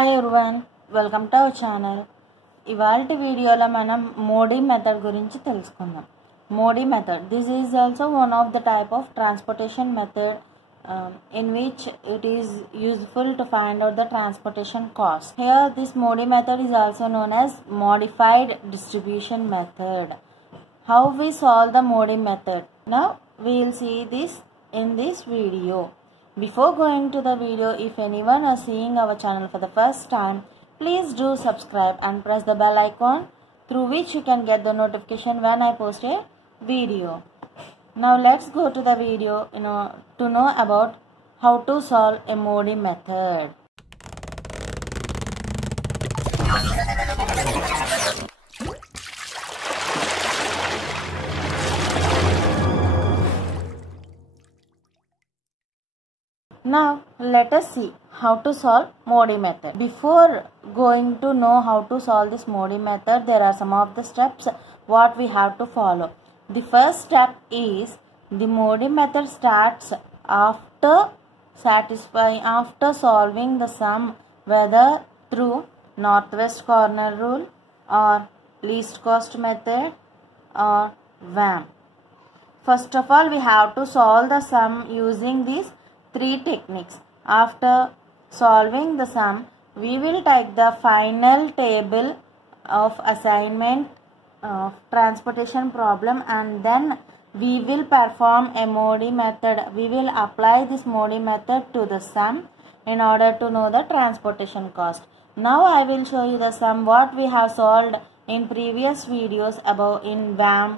Hi everyone, welcome to our channel. ఇవాల్టి వీడియోలో మనం మోడీ మెథడ్ గురించి తెలుసుకుందాం. Modi method, this is also one of the type of transportation method in which it is useful to find out the transportation cost. Here this Modi method is also known as modified distribution method. How we solve the Modi method? Now we will see this in this video. Before going to the video, if anyone is seeing our channel for the first time, please do subscribe and press the bell icon through which you can get the notification when I post a video. Now let's go to the video to know about how to solve a Modi method. Now let us see how to solve Modi method. Before going to know how to solve this Modi method, there are some of the steps what we have to follow. The first step is the Modi method starts after solving the sum, whether through northwest corner rule or least cost method or VAM. First of all, we have to solve the sum using these three techniques. After solving the sum, we will take the final table of assignment of transportation problem, and then we will perform a Modi method. We will apply this Modi method to the sum in order to know the transportation cost. Now I will show you the sum what we have solved in previous videos about in VAM,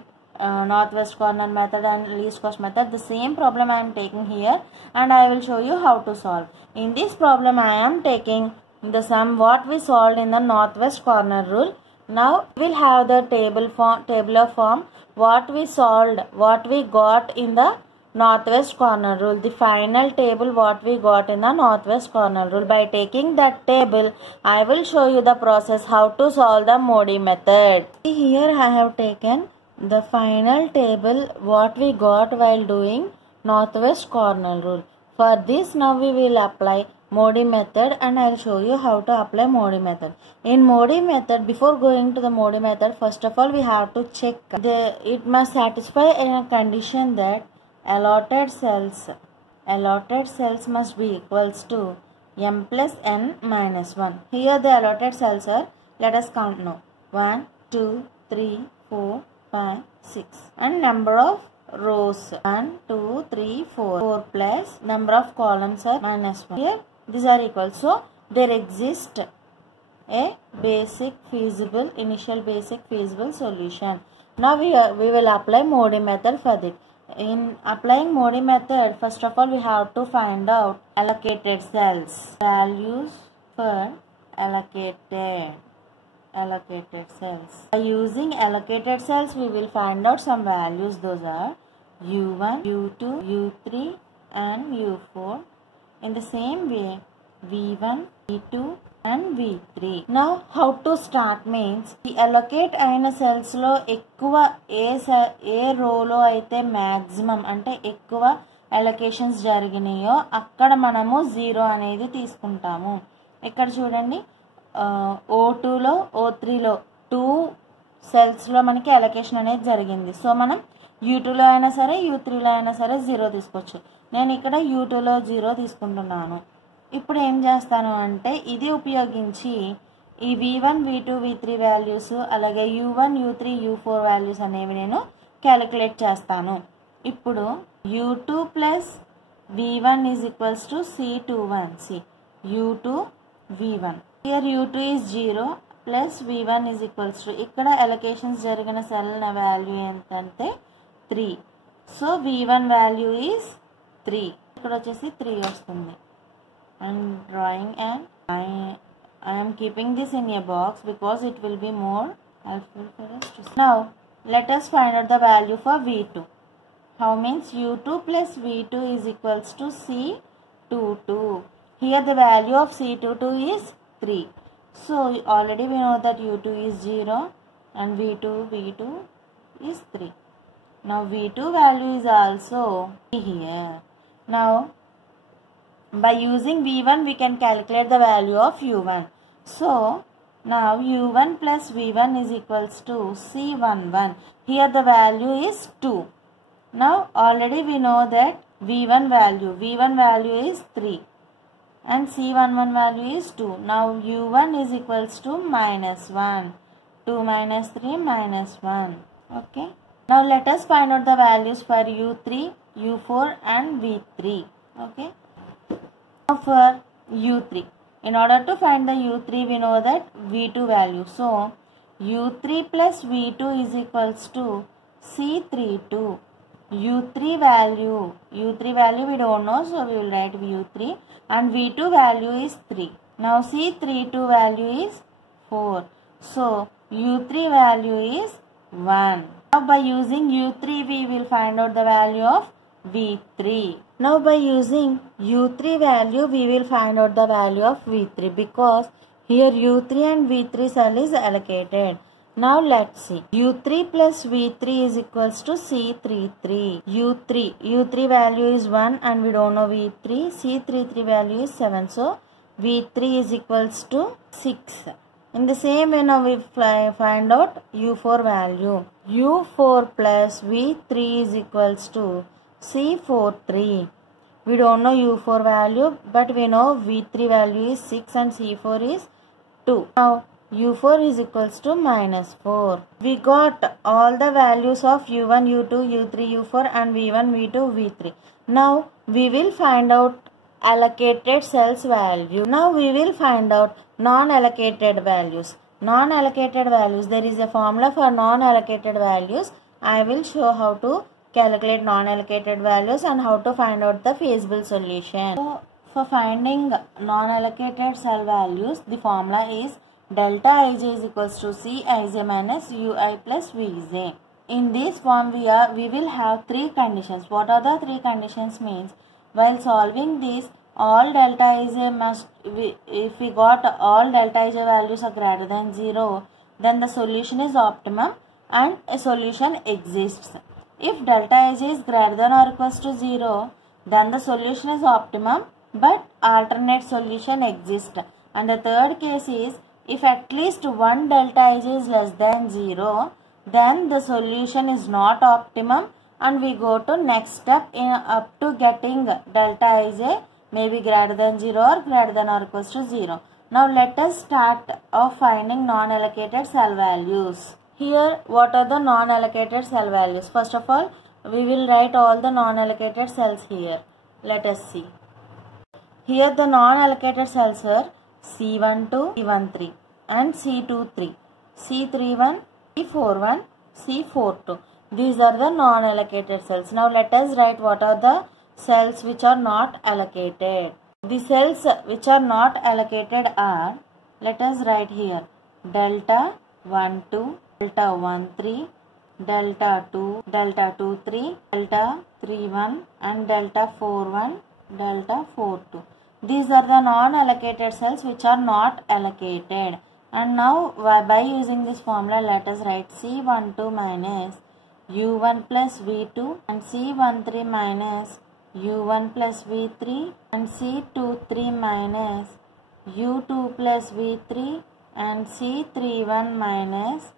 northwest corner method and least cost method. The same problem I am taking here and I will show you how to solve. In this problem I am taking the sum what we solved in the northwest corner rule. Now we will have the tabular form what we solved, what we got in the northwest corner rule, the final table what we got in the northwest corner rule. By taking that table, I will show you the process how to solve the Modi method. Here I have taken the final table what we got while doing northwest corner rule. For this now we will apply Modi method and I will show you how to apply Modi method. In Modi method, before going to the Modi method, first of all we have to check it must satisfy a condition that allotted cells must be equals to m plus n minus 1. Here the allotted cells are, let us count now, 1, 2, 3, 4, 5, 6, and number of rows 1, 2, 3, 4 plus number of columns are minus 1. Here these are equal, so there exists a initial basic feasible solution. Now we will apply Modi method for this. In applying Modi method, first of all we have to find out allocated cells, values for allocated cells. By using allocated cells we will find out some values. Those are U1, U2, U3 and U4. In the same way V1, V2 and V3. Now how to start means, the allocate అయిన cells లో ఎక్కువ ఏ రోలో అయితే maximum అంటే ఎక్కువ allocations జరిగినాయో అక్కడ మనము 0 అనేది తీసుకుంటాము. ఇక్కడ చూడండి, O2లో O3లో 2 సెల్స్లో మనకి అలొకేషన్ అనేది జరిగింది. సో మనం U2లో అయినా సరే U3లో అయినా సరే 0 తీసుకోవచ్చు. నేను ఇక్కడ U2లో 0 తీసుకుంటున్నాను. ఇప్పుడు ఏం చేస్తాను అంటే ఇది ఉపయోగించి ఈ V1, V2, V3 వాల్యూస్ అలాగే U1, U3, U4 వాల్యూస్ అనేవి నేను క్యాలిక్యులేట్ చేస్తాను. ఇప్పుడు U2 plus V1 is equals to C21, U2 V1. Here U2 is 0 plus V1 is equals to, ఇక్కడ అలొకేషన్స్ జరిగిన సెల్ వాల్యూ ఎంతంటే 3. So V1 value is 3. ఇక్కడ వచ్చేసి 3 వస్తుంది. I'm drawing and I am keeping this in a box because it will be more helpful for us to see. Now let us find out the value for V2. How means U2 plus V2 is equals to C22. Here the value of C22 is 3. So already we know that U2 is 0 and V2 is 3. Now V2 value is also here. Now by using V1 we can calculate the value of U1. So now U1 plus V1 is equals to C11. Here the value is 2. Now already we know that V1 value is 3 and C11 value is 2. Now U1 is equals to minus 1. 2 minus 3 minus 1. Okay. Now let us find out the values for U3, U4 and V3. Okay. Now for U3. In order to find the U3 we know that V2 value. So U3 plus V2 is equals to C32. U3 value we don't know, so we will write U3 and V2 value is 3. Now C32 value is 4. So U3 value is 1. Now by using U3 we will find out the value of V3. Now by using U3 value we will find out the value of V3 because here U3 and V3 cell is allocated. Now let's see. U3 plus V3 is equals to C33. U3 value is 1 and we don't know V3. C33 value is 7. So V3 is equals to 6. In the same way now we find out U4 value. U4 plus V3 is equals to C43. We don't know U4 value but we know V3 value is 6 and C4 is 2. Now U4 is equals to minus 4. We got all the values of U1, U2, U3, U4 and V1, V2, V3. Now we will find out allocated cells value. Now we will find out non-allocated values. Non-allocated values, there is a formula for non-allocated values. I will show how to calculate non-allocated values and how to find out the feasible solution. So for finding non-allocated cell values, the formula is delta Ij is equals to Cij minus Ui plus Vj. In this form we will have three conditions. What are the three conditions means? While solving this, all delta Ij must, if we got all delta Ij values are greater than 0, then the solution is optimum and a solution exists. If delta Ij is greater than or equals to 0, then the solution is optimum but alternate solution exists. And the third case is, if at least one delta Ij is less than 0, then the solution is not optimum and we go to next step up to getting delta Ij may be greater than 0 or greater than or equals to 0. Now let us start of finding non-allocated cell values. Here what are the non-allocated cell values? First of all we will write all the non-allocated cells here. Let us see. Here the non-allocated cells are C12, C13 and C23, C31, C41, C42. These are the non-allocated cells. Now let us write what are the cells which are not allocated. The cells which are not allocated are, let us write here, delta 12, delta 13, delta 2, delta 23, delta 31 and delta 41, delta 42. These are the non-allocated cells which are not allocated. And now by using this formula let us write C12 minus U1 plus V2 and C13 minus U1 plus V3 and C23 minus U2 plus V3 and C31 minus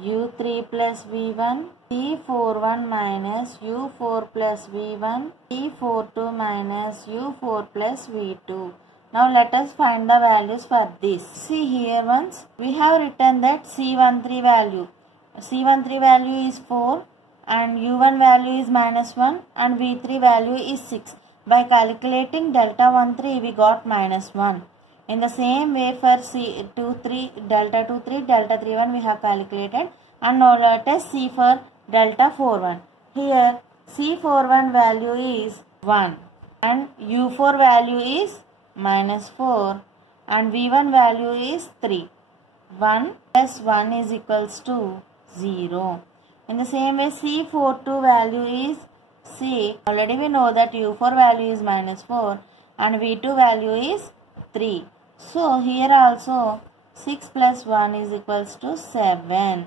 U3 plus V1, C41 minus U4 plus V1, C42 minus U4 plus V2. Now let us find the values for this. See here once, we have written that C13 value is 4 and U1 value is minus 1 and V3 value is 6. By calculating delta 13 we got minus 1. In the same way for C23, delta 23, delta 31 we have calculated, and now let us see for delta 41. Here C41 value is 1 and U4 value is minus 4 and V1 value is 3. 1 plus 1 is equals to 0. In the same way C42 value is 6. Already we know that U4 value is minus 4 and V2 value is 3. So here also 6 plus 1 is equals to 7.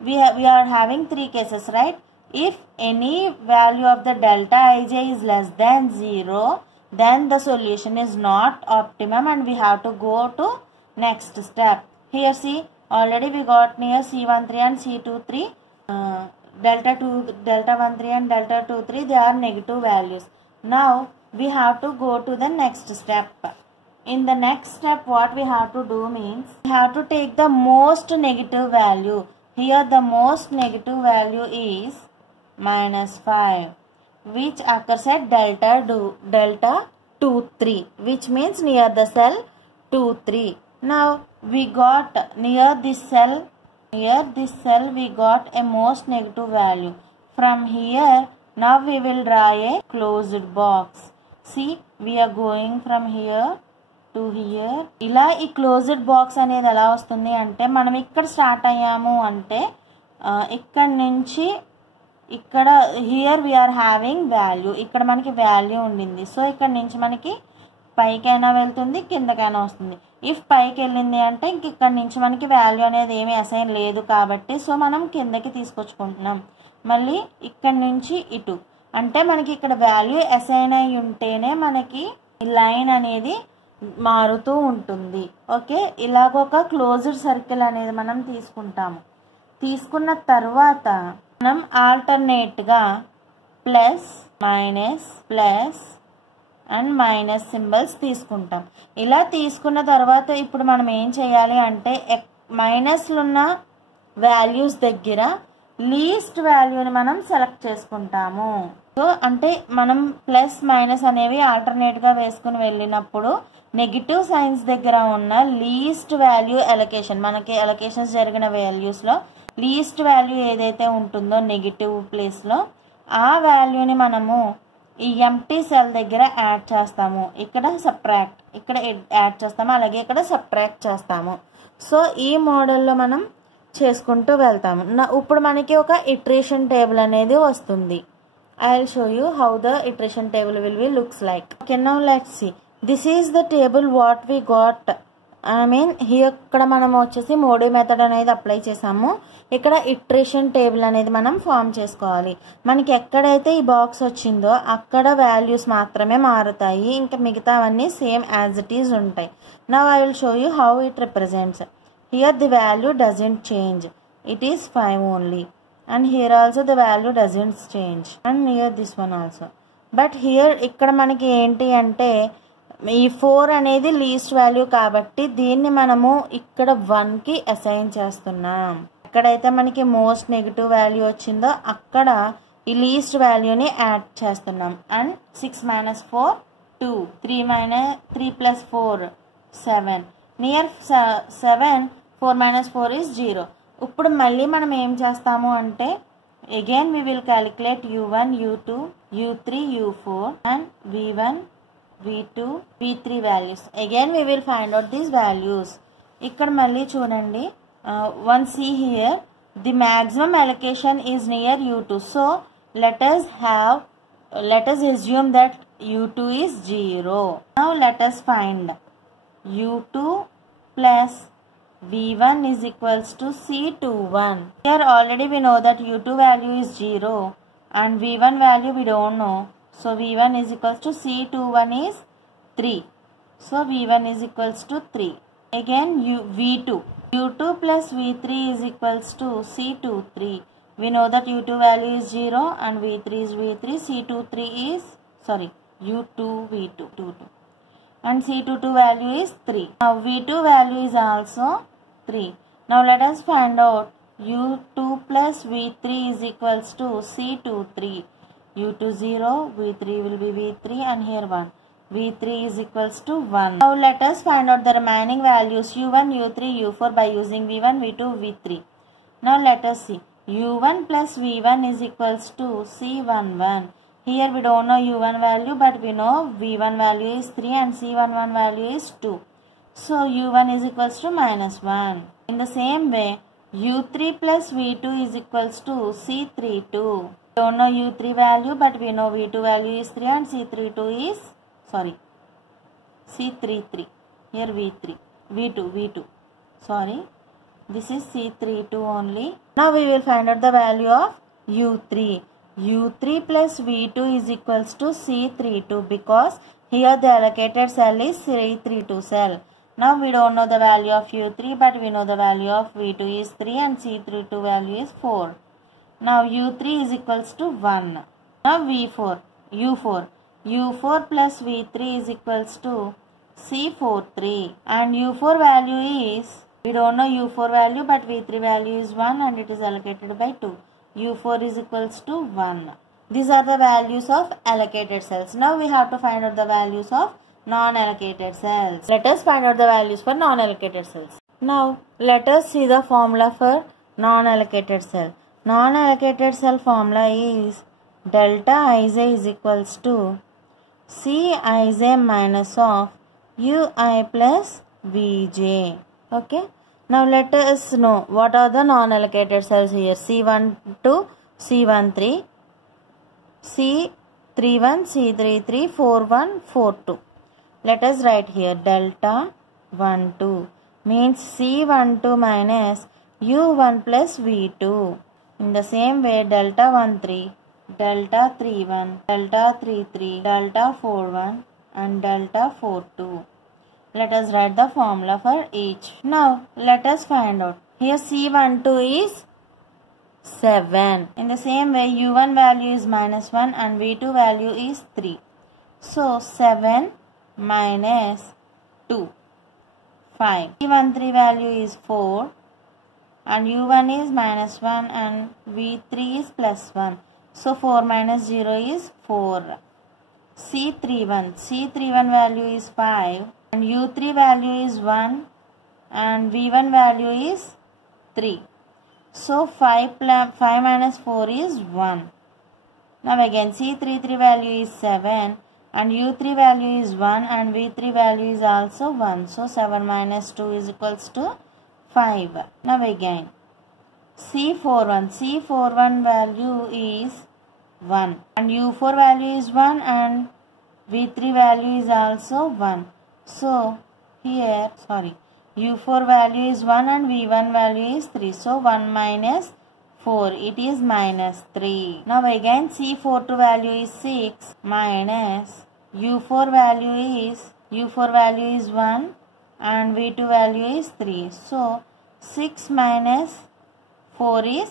We are having three cases, right? If any value of the delta Ij is less than 0, then the solution is not optimum and we have to go to next step. Here see, already we got near C13 and C23, delta 13 and delta 23, they are negative values. Now we have to go to the next step. In the next step, what we have to do means, we have to take the most negative value. Here the most negative value is -5, which occurs at delta 2, 3, which means near the cell 2, 3. Now we got near this cell we got a most negative value. From here, now we will draw a closed box. See, we are going from here to here. ఇలా ఈ closed box అనేది ఎలా వస్తుంది అంటే, మనం ఇక్కడ start అయ్యాము అంటే ఇక్కడ నుంచి ఇక్కడ హియర్ వీఆర్ హ్యావింగ్ వాల్యూ, ఇక్కడ మనకి వాల్యూ ఉండింది. సో ఇక్కడ నుంచి మనకి పైకైనా వెళ్తుంది, కిందకైనా వస్తుంది. ఇఫ్ పైకి వెళ్ళింది అంటే ఇంక ఇక్కడ నుంచి మనకి వాల్యూ అనేది ఏమీ అసైన్ లేదు కాబట్టి సో మనం కిందకి తీసుకొచ్చుకుంటున్నాం. మళ్ళీ ఇక్కడ నుంచి ఇటు అంటే మనకి ఇక్కడ వాల్యూ అసైన్ అయి ఉంటేనే మనకి లైన్ అనేది మారుతూ ఉంటుంది. ఓకే, ఇలాగొక క్లోజ్డ్ సర్కిల్ అనేది మనం తీసుకుంటాము. తీసుకున్న తర్వాత మనం ఆల్టర్నేట్గా ప్లస్ అండ్ మైనస్ సింబల్స్ తీసుకుంటాం. ఇలా తీసుకున్న తర్వాత ఇప్పుడు మనం ఏం చేయాలి అంటే మైనస్లు ఉన్న వాల్యూస్ దగ్గర లీస్ట్ వాల్యూని మనం సెలెక్ట్ చేసుకుంటాము. సో అంటే మనం ప్లస్ మైనస్ అనేవి ఆల్టర్నేట్గా వేసుకుని వెళ్ళినప్పుడు నెగిటివ్ సైన్స్ దగ్గర ఉన్న లీస్ట్ వాల్యూ ఎలొకేషన్, మనకి ఎలొకేషన్స్ జరిగిన వాల్యూస్లో లీస్ట్ వాల్యూ ఏదైతే ఉంటుందో నెగిటివ్ ప్లేస్లో ఆ వాల్యూని మనము ఈ ఎంప్టీ సెల్ దగ్గర యాడ్ చేస్తాము. ఇక్కడ సబ్ట్రాక్ట్, ఇక్కడ యాడ్ చేస్తాము, అలాగే ఇక్కడ సబ్ట్రాక్ట్ చేస్తాము. సో ఈ మోడల్లో మనం చేసుకుంటూ వెళ్తాము. ఇప్పుడు మనకి ఒక ఇటరేషన్ టేబుల్ అనేది వస్తుంది. I will show you how the iteration table will be looks like. Okay, now let's see. This is the table what we got. ఇక్కడ మనం వచ్చేసి మోడీ మెథడ్ అనేది అప్లై చేసాము. ఇక్కడ ఇటరేషన్ టేబుల్ అనేది మనం ఫామ్ చేసుకోవాలి. మనకి ఎక్కడైతే ఈ బాక్స్ వచ్చిందో అక్కడ వాల్యూస్ మాత్రమే మారుతాయి, ఇంకా మిగతావన్నీ సేమ్ యాజ్ ఇట్ ఈజ్ ఉంటాయి. Now I will show you how it represents. Here the value doesn't change, it is 5 only, and here also the value doesn't change, and near this one also. But here ఇక్కడ మనకి ఏంటి అంటే ఈ 4 అనేది least value కాబట్టి దీన్ని మనము ఇక్కడ 1కి అసైన్ చేస్తున్నాం. ఎక్కడైతే మనకి మోస్ట్ నెగిటివ్ వాల్యూ వచ్చిందో అక్కడ ఈ లీస్ట్ వాల్యూని యాడ్ చేస్తున్నాం. And 6 - 4 2, 3 + 4 7, near 7, 4 - 4 is 0. ఇప్పుడు మళ్ళీ మనం ఏం చేస్తాము అంటే again we will calculate u1, u2, u3, u4 and v1, v2, v3 values. Again we will find out these values. ఇక్కడ మళ్ళీ చూడండి, one see here the maximum allocation is near u2. So let us assume that u2 is 0. Now let us find u2 plus v1 is equals to c21. Here already we know that u2 value is 0 and v1 value we don't know. So v1 is equals to c21 is 3. So v1 is equals to 3. Again u2 plus v3 is equals to c23. We know that u2 value is 0 and v3 is v3. c23 is u2 v2 and c22 value is 3. Now v2 value is also 3. Now let us find out u2 plus v3 is equals to c23. u2 0, v3 will be v3 and here 1. v3 is equals to 1. Now let us find out the remaining values u1, u3, u4 by using v1, v2, v3. Now let us see. u1 plus v1 is equals to c11. Here we don't know u1 value but we know v1 value is 3 and c11 value is 2. So u1 is equals to -1. In the same way u3 plus v2 is equals to c32. We don't know u3 value but we know v2 value is 3 and c33. Here v2. This is c32 only. Now we will find out the value of u3. U3 plus V2 is equals to C32 because here the allocated cell is C32 cell. Now we don't know the value of U3 but we know the value of V2 is 3 and C32 value is 4. Now U3 is equals to 1. Now U4 plus V3 is equals to C43 and U4 value is, we don't know U4 value but V3 value is 1 and it is allocated by 2. U4 is equals to 1. These are the values of allocated cells. Now we have to find out the values of non-allocated cells. Let us find out the values for non-allocated cells. Now let us see the formula for non-allocated cell. Non-allocated cell formula is delta Ij is equals to Cij minus of Ui plus Vj. Okay. Now let us know what are the non-allocated cells here. C12, C13, C31, C33, 41, 42. Let us write here delta 12 means C12 minus U1 plus V2. In the same way delta 13, delta 31, delta 33, delta 41 and delta 42. Let us write the formula for each. Now let us find out. Here C12 is 7. In the same way U1 value is minus 1 and V2 value is 3. So 7 minus 2, 5. C13 value is 4 and U1 is minus 1 and V3 is plus 1. So 4 minus 0 is 4. C31 value is 5 and U3 value is 1 and V1 value is 3. So 5 minus 4 is 1. Now again C33 value is 7 and U3 value is 1 and V3 value is also 1. So 7 minus 2 is equals to 5. Now again C41 value is 1 and U4 value is 1 and V3 value is also 1. So here U4 value is 1 and V1 value is 3. So 1 minus 4, it is minus 3. Now again C42 value is 6 minus U4 value is 1 and V2 value is 3. So 6 minus 4 is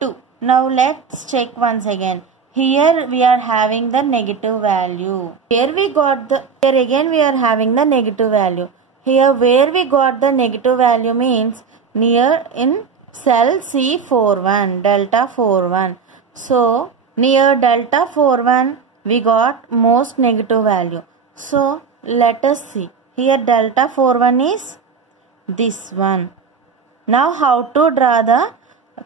2. Now let's check once again. Here we are having the negative value. Here again we are having the negative value. Here where we got the negative value means near in cell C41, delta 41. So near delta 41 we got most negative value. So let us see. Here delta 41 is this one. Now how to draw the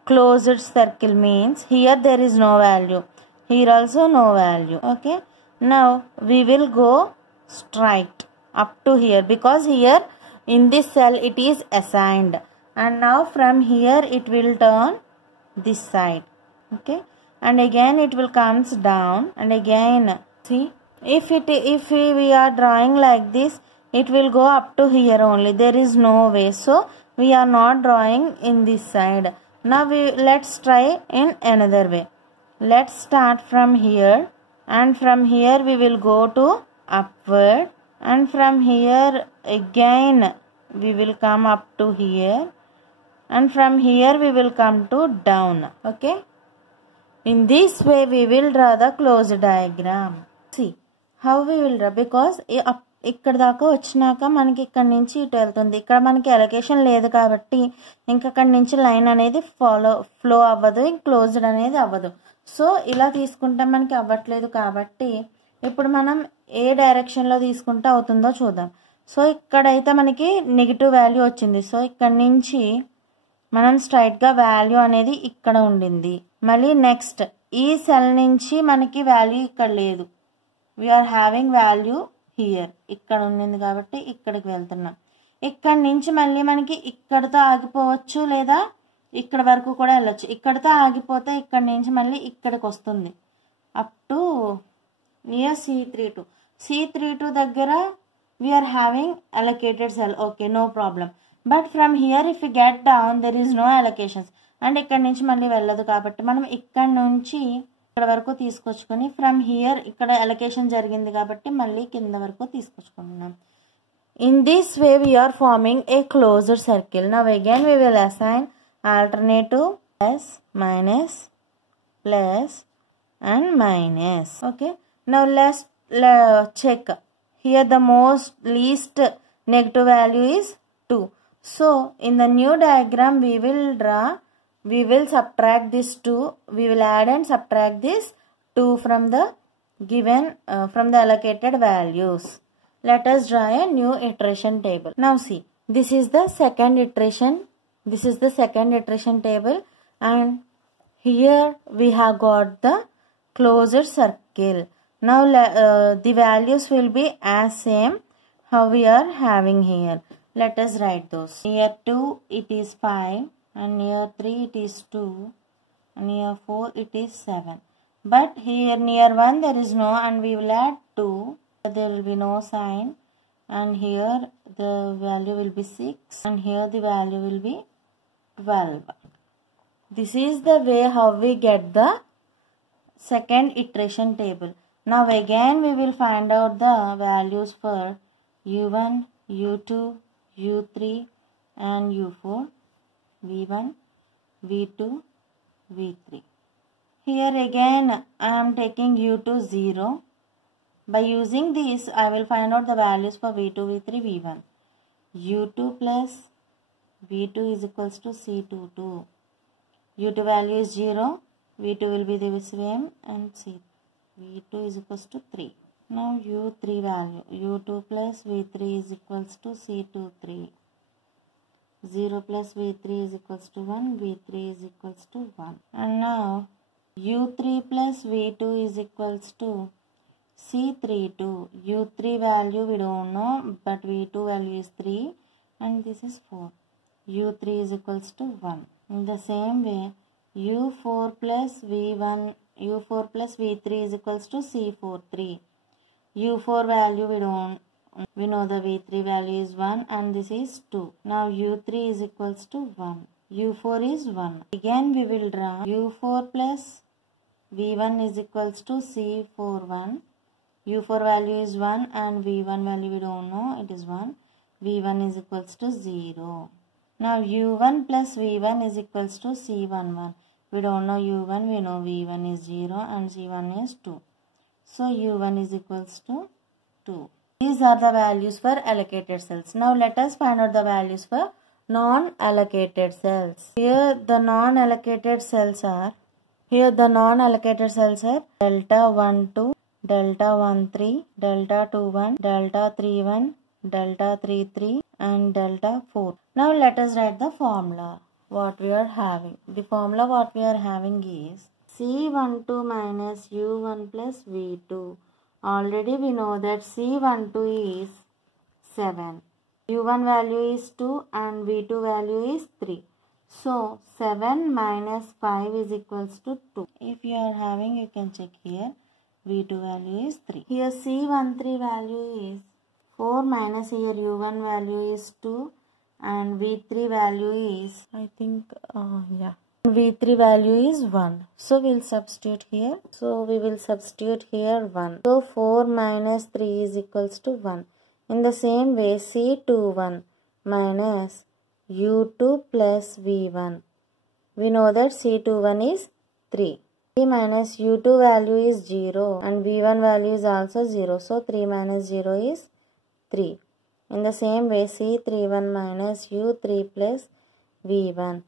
closed circle means here there is no value. Here also no value. Okay. Now we will go straight up to here because here in this cell it is assigned. And now from here it will turn this side. Okay. And again it will comes down and again see if we are drawing like this it will go up to here only. There is no way. So we are not drawing in this side. Now let's try in another way. Let's start from here and from here we will go to upward and from here again we will come up to here and from here we will come to down. Okay. In this way we will draw the closed diagram. See how we will draw because ఇక్కడ దాకా వచ్చినాక మనకి ఇక్కడ నుంచి ఇటు వెళ్తుంది. ఇక్కడ మనకి అలొకేషన్ లేదు కాబట్టి ఇంకా అక్కడ నుంచి లైన్ అనేది ఫ్లో అవ్వదు, క్లోజ్డ్ అనేది అవ్వదు. సో ఇలా తీసుకుంటే మనకి అవ్వట్లేదు కాబట్టి ఇప్పుడు మనం ఏ డైరెక్షన్లో తీసుకుంటే అవుతుందో చూద్దాం. సో ఇక్కడైతే మనకి నెగిటివ్ వాల్యూ వచ్చింది. సో ఇక్కడ నుంచి మనం స్ట్రైట్గా వాల్యూ అనేది ఇక్కడ ఉండింది. మళ్ళీ నెక్స్ట్ ఈ సెల్ నుంచి మనకి వాల్యూ ఇక్కడ లేదు. వీఆర్ హ్యావింగ్ వాల్యూ హియర్ ఇక్కడ ఉండింది కాబట్టి ఇక్కడికి వెళ్తున్నాం. ఇక్కడ నుంచి మళ్ళీ మనకి ఇక్కడతో ఆగిపోవచ్చు లేదా ఇక్కడ వరకు కూడా వెళ్ళొచ్చు. ఇక్కడతో ఆగిపోతే ఇక్కడ నుంచి మళ్ళీ ఇక్కడికి వస్తుంది అప్ టు నియర్ C32 దగ్గర we are having allocated cell. Okay, no problem. But from here if you get down there is no allocations and ఇక్కడ నుంచి మళ్ళీ వెళ్ళదు కాబట్టి మనం ఇక్కడ నుంచి ఇక్కడ వరకు తీసుకొచ్చుకొని ఫ్రమ్ హియర్ ఇక్కడ అలొకేషన్ జరిగింది కాబట్టి మళ్ళీ కింద వరకు తీసుకొచ్చుకుంటున్నాం. In this way we are forming a closed circle. Now again we will assign alternative plus, minus, plus and minus. Okay. Now let's check. Here the least negative value is 2. So in the new diagram we will subtract this 2. We will add and subtract this 2 from the given from the allocated values. Let us draw a new iteration table. Now see, this is the second iteration. This is the second iteration table, and here we have got the closed circle. Now the values will be as same how we are having here. Let us write those. Near 2 it is 5, and near 3 it is 2, and near 4 it is 7. But here near 1 there is no, and we will add 2. There will be no sign, and here the value will be 6, and here the value will be 12. This is the way how we get the second iteration table. Now again we will find out the values for u1, u2, u3 and u4, v1, v2, v3. Here again I am taking u2 0. By using this, I will find out the values for v2, v3, v1. u2 plus v2 is equals to c22. u2 value is 0. v2 will be the same, and v2 is equals to 3. Now u3 value. u2 plus v3 is equals to c23. 0 plus v3 is equals to 1. v3 is equals to 1. And now u3 plus v2 is equals to C32. u3 value we don't know, but v2 value is 3, and this is 4. u3 is equals to 1. In the same way, u4 plus v3 is equals to C43. u4 value we know the v3 value is 1, and this is 2. Now u3 is equals to 1. u4 is 1. Again we will draw u4 plus v1 is equals to C41. u4 value is 1, and v1 value we don't know, it is 1. v1 is equals to 0. Now u1 plus v1 is equals to c11. We don't know u1, we know v1 is 0 and c1 is 2. So u1 is equals to 2. These are the values for allocated cells. Now let us find out the values for non-allocated cells. Here the non-allocated cells are delta 1 2, delta 1 3, delta 2 1, delta 3 1, delta 3 3 and delta 4. Now let us write the formula what we are having. The formula what we are having is C12 minus U1 plus V2. Already we know that C12 is 7. U1 value is 2 and V2 value is 3. So 7 minus 5 is equals to 2. If you are having, you can check here. V2 value is 3. Here C13 value is 4 minus here U1 value is 2 and V3 value is V3 value is 1. So we will substitute here. We will substitute here 1. So 4 minus 3 is equals to 1. In the same way C21 minus U2 plus V1. We know that C21 is 3. 3 minus U2 value is 0 and V1 value is also 0. So 3 minus 0 is 3. In the same way C31 minus U3 plus V1.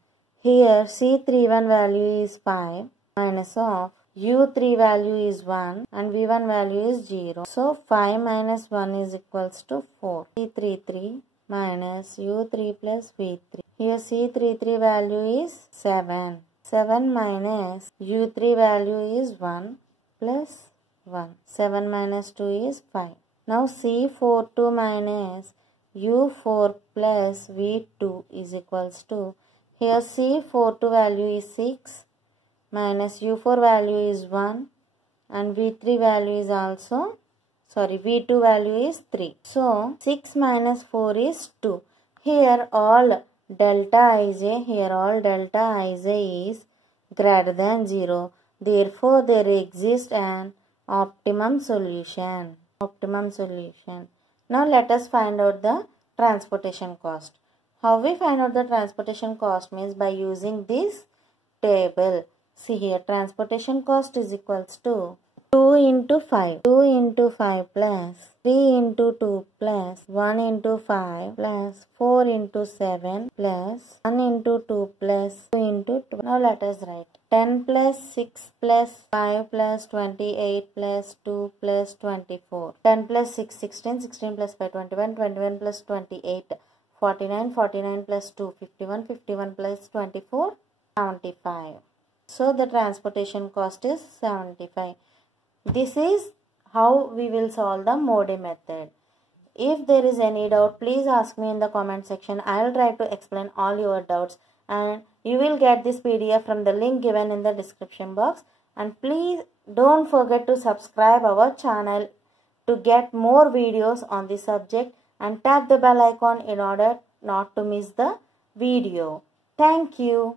Here C31 value is 5 minus of U3 value is 1 and V1 value is 0. So 5 minus 1 is equals to 4. C33 minus U3 plus V3. Here C33 value is 7. 7 minus U3 value is 1 plus 1. 7 minus 2 is 5. Now C42 minus U4 plus V2 is equals to, here C42 value is 6 minus U4 value is 1 and V3 value is also, V2 value is 3. So 6 minus 4 is 2. Here all delta ij is greater than 0. Therefore, there exists an optimum solution. Now let us find out the transportation cost. How we find out the transportation cost means by using this table. See here, transportation cost is equals to 2 into 5. 2 into 5 plus 3 into 2 plus 1 into 5 plus 4 into 7 plus 1 into 2 plus 2 into 2. Now let us write 10 plus 6 plus 5 plus 28 plus 2 plus 24. 10 plus 6, 16, 16 plus 5, 21, 21 plus 28, 49, 49 plus 2, 51, 51 plus 24, 75. So the transportation cost is 75. This is how we will solve the Modi method. If there is any doubt, please ask me in the comment section. I will try to explain all your doubts, and you will get this PDF from the link given in the description box. And please don't forget to subscribe our channel to get more videos on this subject, and tap the bell icon in order not to miss the video. Thank you.